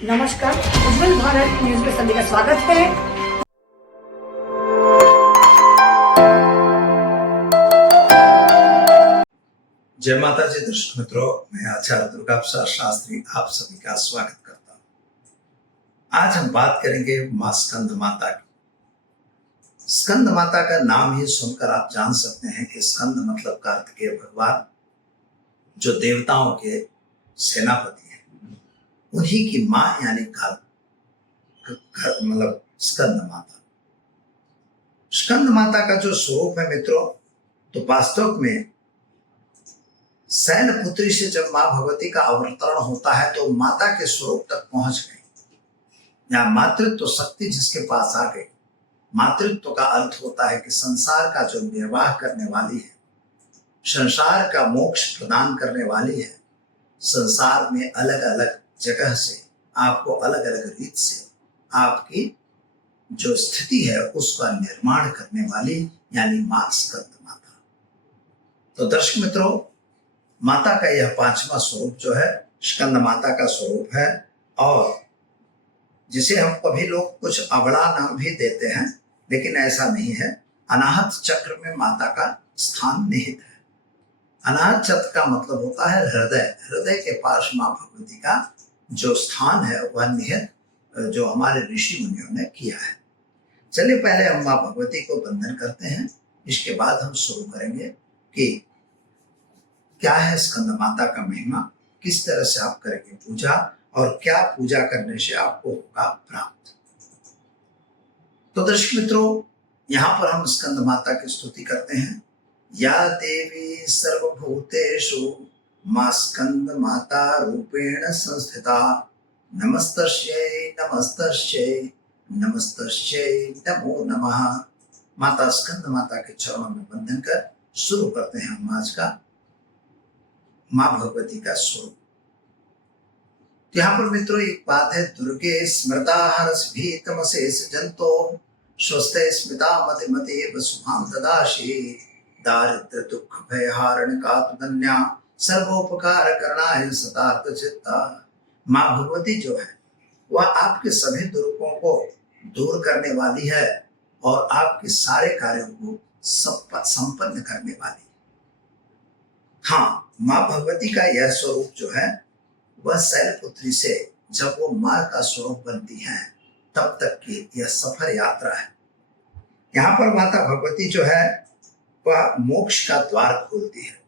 नमस्कार, उज्जवल भारत न्यूज में सभी का स्वागत है। जय माता जी दर्शक मित्रों, मैं आचार्य दुर्गा प्रसाद शास्त्री आप सभी का स्वागत करता हूँ। आज हम बात करेंगे माँ स्कंद माता की। स्कंद माता का नाम ही सुनकर आप जान सकते हैं कि स्कंद मतलब कार्तिकेय भगवान, जो देवताओं के सेनापति हैं, उन्हीं की माँ यानी मतलब स्कंद माता। स्कंद माता का जो स्वरूप है मित्रों, तो वास्तव में शैलपुत्री से जब माँ भगवती का अवतरण होता है तो माता के स्वरूप तक पहुंच गई। या मातृत्व शक्ति जिसके पास आ गई। मातृत्व का अर्थ होता है कि संसार का जो निर्वाह करने वाली है, संसार का मोक्ष प्रदान करने वाली है, संसार में अलग अलग जगह से आपको अलग अलग रीत से आपकी जो स्थिति है उसका निर्माण करने वाली यानी माँ स्कंद माता। तो दर्शक मित्रों, माता का यह पांचवा स्वरूप जो है स्कंद माता का स्वरूप है, और जिसे हम कभी लोग कुछ अबड़ा नाम भी देते हैं, लेकिन ऐसा नहीं है। अनाहत चक्र में माता का स्थान निहित है। अनाहत चक्र का मतलब होता है हृदय। हृदय के पास माँ भगवती का जो स्थान है वह निहित, जो हमारे ऋषि मुनियों ने किया है। चलिए पहले हम माँ भगवती को वंदन करते हैं, इसके बाद हम शुरू करेंगे कि क्या है स्कंद माता का महिमा, किस तरह से आप करेंगे पूजा, और क्या पूजा करने से आपको होगा प्राप्त। तो दर्शक मित्रों, यहाँ पर हम स्कंद माता की स्तुति करते हैं। या देवी सर्वभूतेषु माँ स्कंद माता रूपेण संस्थिता, नमस्तस्यै नमस्तस्यै नमस्तस्यै नमो नमः। माता स्कंद माता के चरणों में वंदन कर शुरू करते हैं हम आज का माँ भगवती का स्वरूप। यहाँ पर मित्रों एक बात है, दुर्गे स्मृता हर्ष भी तमसेश जंतो स्वस्थ स्मृता मति मते वसुभाम ददाशी, दारिद्र दुख भय हारण का तुदन्या सर्वोपकार करना सतार्थ चित्ता। माँ भगवती जो है वह आपके सभी दुखों को दूर करने वाली है और आपके सारे कार्यों को संपन्न करने वाली। हाँ, माँ भगवती का यह स्वरूप जो है वह शैलपुत्री से जब वो माँ का स्वरूप बनती है तब तक की यह सफर यात्रा है। यहाँ पर माता भगवती जो है वह मोक्ष का द्वार खोलती है।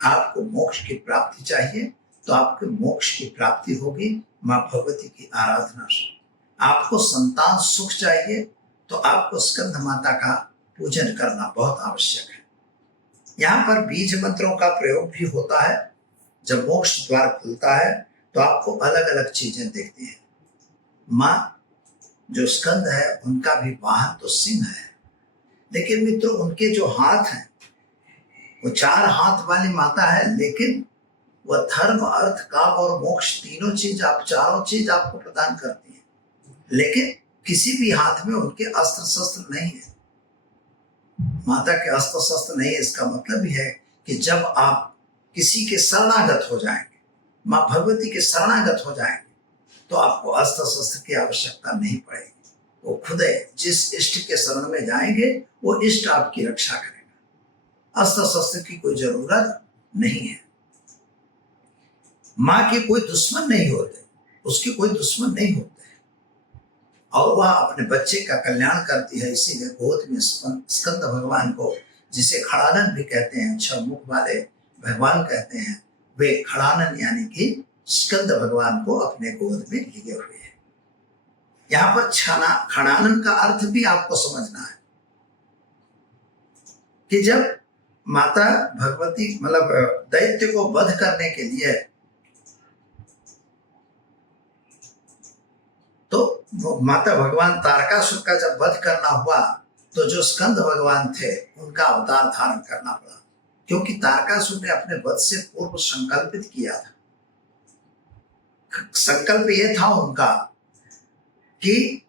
आपको मोक्ष की प्राप्ति चाहिए तो आपके मोक्ष की प्राप्ति होगी माँ भगवती की आराधना से। आपको संतान सुख चाहिए तो आपको स्कंद माता का पूजन करना बहुत आवश्यक है। यहाँ पर बीज मंत्रों का प्रयोग भी होता है। जब मोक्ष द्वार खुलता है तो आपको अलग अलग चीजें देखती हैं। माँ जो स्कंद है उनका भी वाहन तो सिंह है, लेकिन मित्रों उनके जो हाथ हैं वो 4 हाथ वाली माता है, लेकिन वह धर्म अर्थ काम और मोक्ष चारों चीज आपको प्रदान करती है। लेकिन किसी भी हाथ में उनके अस्त्र शस्त्र नहीं है। माता के अस्त्र शस्त्र नहीं है, इसका मतलब भी है कि जब आप किसी के शरणागत हो जाएंगे, माँ भगवती के शरणागत हो जाएंगे, तो आपको अस्त्र शस्त्र की आवश्यकता नहीं पड़ेगी। वो खुद जिस इष्ट के शरण में जाएंगे वो इष्ट आपकी रक्षा करेगा। अस्त्र शस्त्र की कोई जरूरत नहीं है। माँ के कोई दुश्मन नहीं होते, उसके कोई दुश्मन नहीं होते, और वह अपने बच्चे का कल्याण करती है। इसीलिए गोद में स्कंद भगवान को, जिसे खड़ानन भी कहते हैं, 6 मुख वाले भगवान कहते हैं, वे खड़ानन यानी कि स्कंद भगवान को अपने गोद में लिए हुए हैं। यहाँ पर खड़ानन का अर्थ भी आपको समझना है कि जब माता भगवती मतलब दैत्य को वध करने के लिए तो माता भगवान तारकासुर का जब वध करना हुआ तो जो स्कंद भगवान थे उनका अवतार धारण करना पड़ा, क्योंकि तारकासुर ने अपने वध से पूर्व संकल्पित किया था। संकल्प यह था उनका कि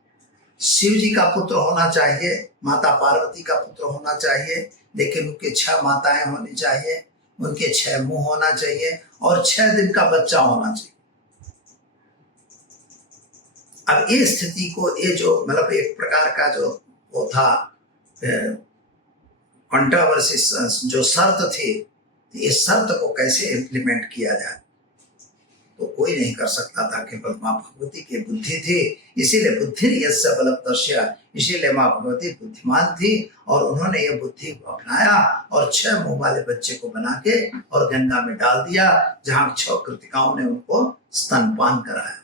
शिव जी का पुत्र होना चाहिए, माता पार्वती का पुत्र होना चाहिए, लेकिन उनके 6 माताएं होनी चाहिए, उनके 6 मुंह होना चाहिए और 6 दिन का बच्चा होना चाहिए। अब ये स्थिति को, ये जो मतलब एक प्रकार का जो वो था कंट्रोवर्सी, जो शर्त थी, इस शर्त को कैसे इम्प्लीमेंट किया जाए, तो कोई नहीं कर सकता था, केवल माँ भगवती की बुद्धि थी। इसीलिए बुद्धि यस्य बलम तस्य, इसीलिए माँ भगवती बुद्धिमान थी और उन्होंने ये बुद्धि को अपनाया और 6 मुंह वाले बच्चे को बना के और गंगा में डाल दिया, जहां 6 कृतिकाओं ने उनको स्तनपान कराया।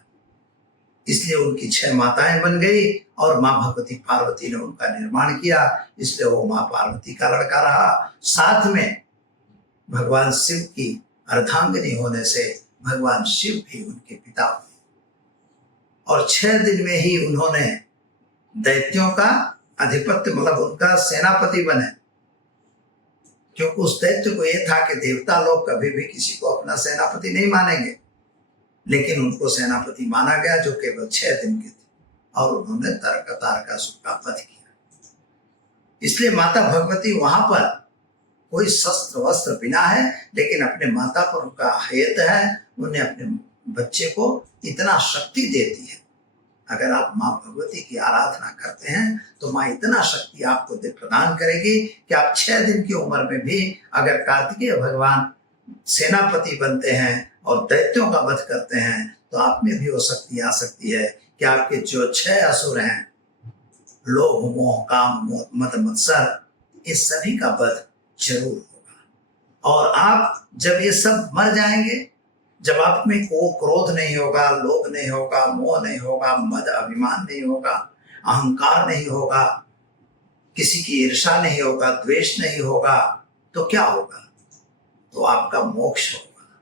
इसलिए उनकी 6 माताएं बन गई और माँ भगवती पार्वती ने उनका निर्माण किया, इसलिए वो माँ पार्वती का लड़का रहा। साथ में भगवान शिव की अर्धांगिनी होने से भगवान शिव भी उनके पिता हुए और 6 दिन में ही उन्होंने दैत्यों का अधिपत्य, मतलब उनका सेनापति बने। क्योंकि उस दैत्य को यह था कि देवता लोग कभी भी किसी को अपना सेनापति नहीं मानेंगे, लेकिन उनको सेनापति माना गया जो केवल 6 दिन के थे और उन्होंने तारकासुर का वध किया। इसलिए माता भगवती वहां पर कोई शस्त्र वस्त्र बिना है, लेकिन अपने माता पर उनका हेत है, उन्हें अपने बच्चे को इतना शक्ति देती है। अगर आप माँ भगवती की आराधना करते हैं तो माँ इतना शक्ति आपको प्रदान करेगी कि आप 6 दिन की उम्र में भी अगर कार्तिकेय भगवान सेनापति बनते हैं और दैत्यों का वध करते हैं तो आप में भी वो शक्ति आ सकती है कि आपके जो 6 असुर हैं, लोभ मोह काम मद मत्सर, इस सभी का वध जरूर होगा। और आप जब ये सब मर जाएंगे, जब आप में को क्रोध नहीं होगा, लोभ नहीं होगा, मोह नहीं होगा, मद अभिमान नहीं होगा, अहंकार नहीं होगा, किसी की ईर्ष्या नहीं होगा, द्वेष नहीं होगा, तो क्या होगा? तो आपका मोक्ष होगा।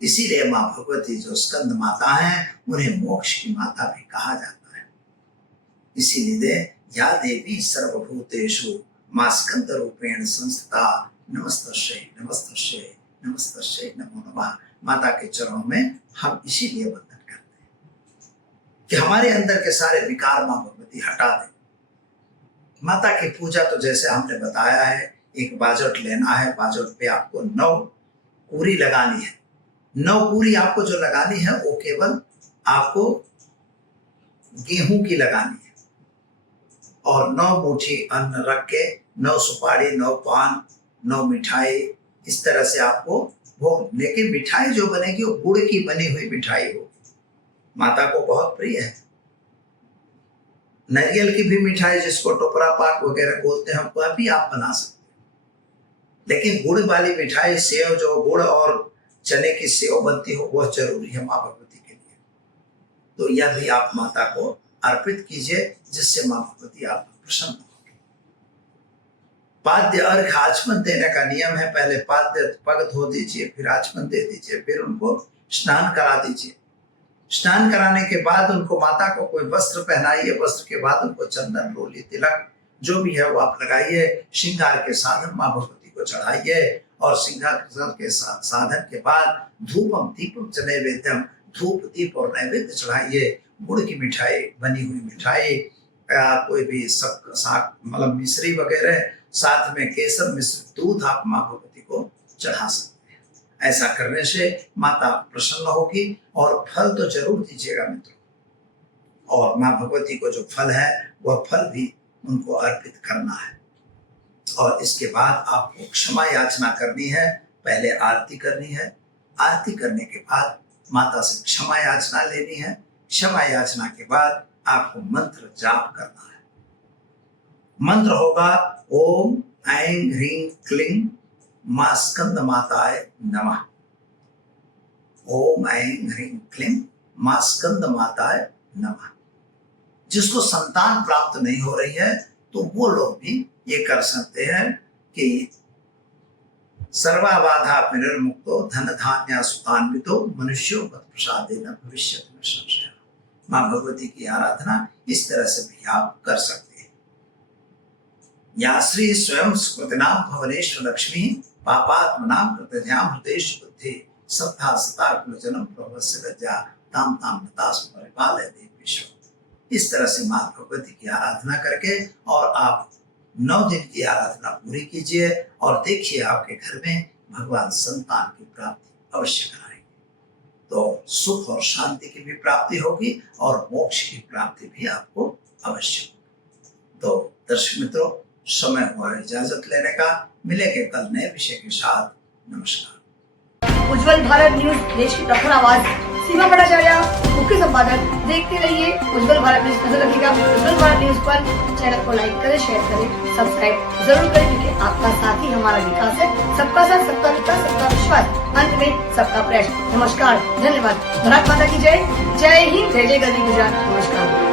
इसीलिए माँ भगवती जो स्कंद माता हैं, उन्हें मोक्ष की माता भी कहा जाता है। इसीलिए या देवी सर्वभूतेषु माँ स्कंद रूपेण संस्थिता, नमस्तस्यै नमस्तस्यै नमस्तस्यै नमो नमः। माता के चरणों में हम इसीलिए वंदन करते हैं कि हमारे अंदर के सारे विकार माँ भगवती हटा दें। माता की पूजा तो जैसे हमने बताया है, एक बाजट लेना है, बाजट पे आपको 9 कूरी लगानी है। 9 कूरी आपको जो लगानी है वो केवल आपको गेहूं की लगानी है और 9 मुट्ठी अन्न रख के 9 सुपारी, 9 पान, 9 मिठाई, इस तरह से आपको वो, लेकिन मिठाई जो बनेगी वो गुड़ की बनी हुई मिठाई होगी। माता को बहुत प्रिय है। नारियल की भी मिठाई, जिसको टोपरा पाक वगैरह बोलते हैं, वह भी आप बना सकते हैं, लेकिन गुड़ वाली मिठाई, सेव, जो गुड़ और चने की सेव बनती हो, वह जरूरी है माँ भगवती के लिए। तो यह भी आप माता को अर्पित कीजिए, जिससे माँ भगवती आप प्रसन्न होगी। पाद्य अर्घ आचमन देने का नियम है। पहले पाद्य पग धो दीजिए, फिर आचमन दे दीजिए, फिर उनको स्नान करा दीजिए। स्नान कराने के बाद उनको, माता को कोई वस्त्र पहनाइए, वस्त्र के बाद उनको चंदन, रोली, तिलक जो भी है वो आप लगाइए। श्रृंगार के साधन माँ भगवती को चढ़ाइए और श्रृंगार के साधन के बाद धूपम दीपम च नैवेद्यम, धूप दीप और नैवेद्य चढ़ाइए। गुड़ की मिठाई, बनी हुई मिठाई, कोई भी सब साग, मतलब मिश्री वगैरह, साथ में केसर मिश्रित दूध आप माँ भगवती को चढ़ा सकते हैं। ऐसा करने से माता प्रसन्न होगी और फल तो जरूर दीजिएगा मित्रों। और माँ भगवती को जो फल है वह फल भी उनको अर्पित करना है। और इसके बाद आपको क्षमा याचना करनी है। पहले आरती करनी है, आरती करने के बाद माता से क्षमा याचना लेनी है। क्षमा याचना के बाद आपको मंत्र जाप करना है। मंत्र होगा ओम ऐं ह्रीं क्लीं मां स्कंद माताय नमः। ओम ऐं ह्रीं क्लीं मां स्कंद माताय नमः। जिसको संतान प्राप्त नहीं हो रही है तो वो लोग भी ये कर सकते हैं कि सर्वाबाधा निर्मुक्तो धन धान्य सुतान्वितो मनुष्यो मत प्रसादेन भविष्यति न संशयः। मां भगवती की आराधना इस तरह से भी आप कर सकते हैं। या श्री स्वयं सुकृतिनाम भवनेश्वर लक्ष्मी पापात्मनाम कृतध्याम हृदेश बुद्धि सत्ता सता कुलजनम प्रभस्य गजा ताम ताम नतास परिपालय देव विश्व। इस तरह से मां भगवती की आराधना करके और आप 9 दिन की आराधना पूरी कीजिए और देखिए आपके घर में भगवान संतान की प्राप्ति अवश्य कराएंगे। तो सुख और शांति की भी प्राप्ति होगी और मोक्ष की प्राप्ति भी आपको अवश्य होगी। तो दर्शक मित्रों, समय हुआ इजाजत लेने का। मिलेंगे कल नए विषय के साथ। नमस्कार। उज्जवल भारत न्यूज, देश की प्रखर आवाज। सीमा भट्टाचार्य, मुख्य संपादक। देखते रहिए उज्जवल भारत न्यूज। नजर रखिएगा उज्जवल भारत न्यूज पर। चैनल को लाइक करें, शेयर करें, सब्सक्राइब जरूर करें, क्योंकि आपका साथ ही हमारा विकास है। सबका साथ, सबका विकास, सबका विश्वास, अंत में सबका प्रयास। नमस्कार, धन्यवाद। भारत माता की जय। जय हिंद, जय जय गरवी गुजरात। नमस्कार।